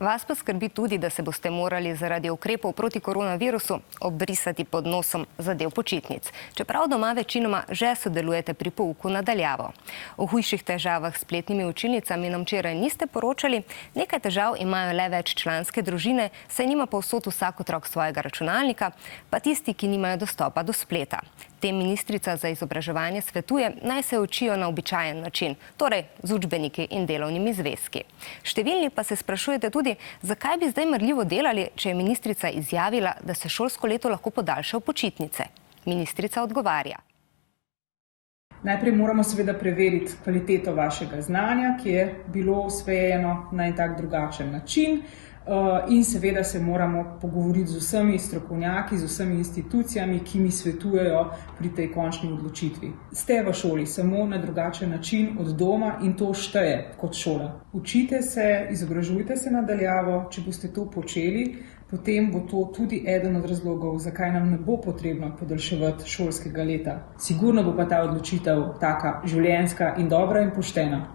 Vas pa skrbi tudi, da se boste morali zaradi ukrepov proti koronavirusu obrisati pod nosom za del počitnic. Čeprav doma večinoma že sodelujete pri pouku nadaljavo. O hujših težavah s spletnimi učilnicami nam včeraj niste poročali. Nekaj težav imajo le veččlanske družine, saj nima povsod vsak otrok svojega računalnika, pa tisti, ki nimajo dostopa do spleta. Tem ministrica za izobraževanje svetuje, naj se učijo na običajen način, torej z učbeniki in delovnimi zvezki. Številni pa se sprašujete tudi, zakaj bi zdaj marljivo delali, če je ministrica izjavila, da se šolsko leto lahko podaljša v počitnice. Ministrica odgovarja. Najprej moramo seveda preveriti kvaliteto vašega znanja, ki je bilo usvojeno na en tak drugačen način. In seveda se moramo pogovoriti z vsemi strokovnjaki, z vsemi institucijami, ki mi svetujejo pri tej končni odločitvi. Ste v šoli samo na drugačen način od doma in to šteje kot šola. Učite se, izobražujte se nadaljavo, če boste to počeli, potem bo to tudi eden od razlogov, zakaj nam ne bo potrebno podaljševati šolskega leta. Sigurno bo pa ta odločitev taka življenjska in dobra in poštena.